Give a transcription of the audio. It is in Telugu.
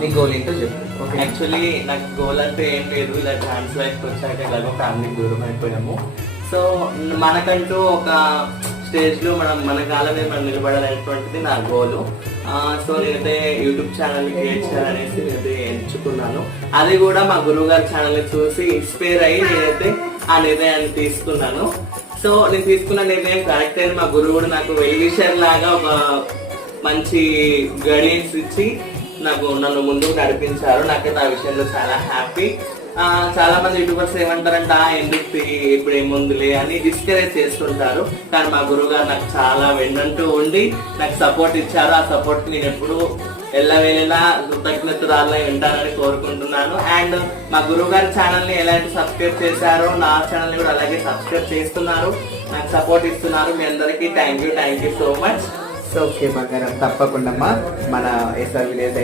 నీ గోల్ ఏంటో చెప్పు. యాక్చువల్లీ నాకు గోల్ అంటే ఏం లేదు, ఇలా ట్రాన్స్ లైఫ్ వచ్చాక ఇలాగో ఫ్యామిలీకి దూరం అయిపోయాము. సో మనకంటూ ఒక స్టేజ్ లో మన కాలం మీద మనం నిలబడాలనేటువంటిది నా గోలు. సో నేనైతే యూట్యూబ్ ఛానల్ క్రియేట్ చేయాలనేసి నేనైతే ఎంచుకున్నాను. అది కూడా మా గురువు గారి ఛానల్ చూసి ఇన్స్పైర్ అయ్యి నేనైతే ఆ నిర్ణయాన్ని తీసుకున్నాను. సో నేను తీసుకున్న నిర్ణయం కరెక్ట్ అని మా గురువు కూడా నాకు వెల్విషర్ లాగా ఒక మంచి గైడెన్స్ ఇచ్చి నన్ను ముందుకు నడిపించారు. నాకైతే ఆ విషయంలో చాలా హ్యాపీ. చాలా మంది యూట్యూబర్స్ ఏమంటారంట ఎందుకు ఇప్పుడు ఏముందిలే అని డిస్కరేజ్ చేస్తుంటారు. కానీ మా గురువు గారు నాకు చాలా వెన్నంటూ ఉండి నాకు సపోర్ట్ ఇచ్చారు. ఆ సపోర్ట్ నేను ఎప్పుడు ఎల్లవేళలా కృతజ్ఞతరాలై ఉంటానని కోరుకుంటున్నాను. అండ్ మా గురువు గారి ఛానల్ ని ఎలాంటి సబ్స్క్రైబ్ చేశారో నా ఛానల్ ని కూడా అలాగే సబ్స్క్రైబ్ చేస్తున్నారు, నాకు సపోర్ట్ ఇస్తున్నారు. మీ అందరికీ thank you so much. Okay బంగారం, తప్పకుండా మన ఎస్ఆర్ విలేజ్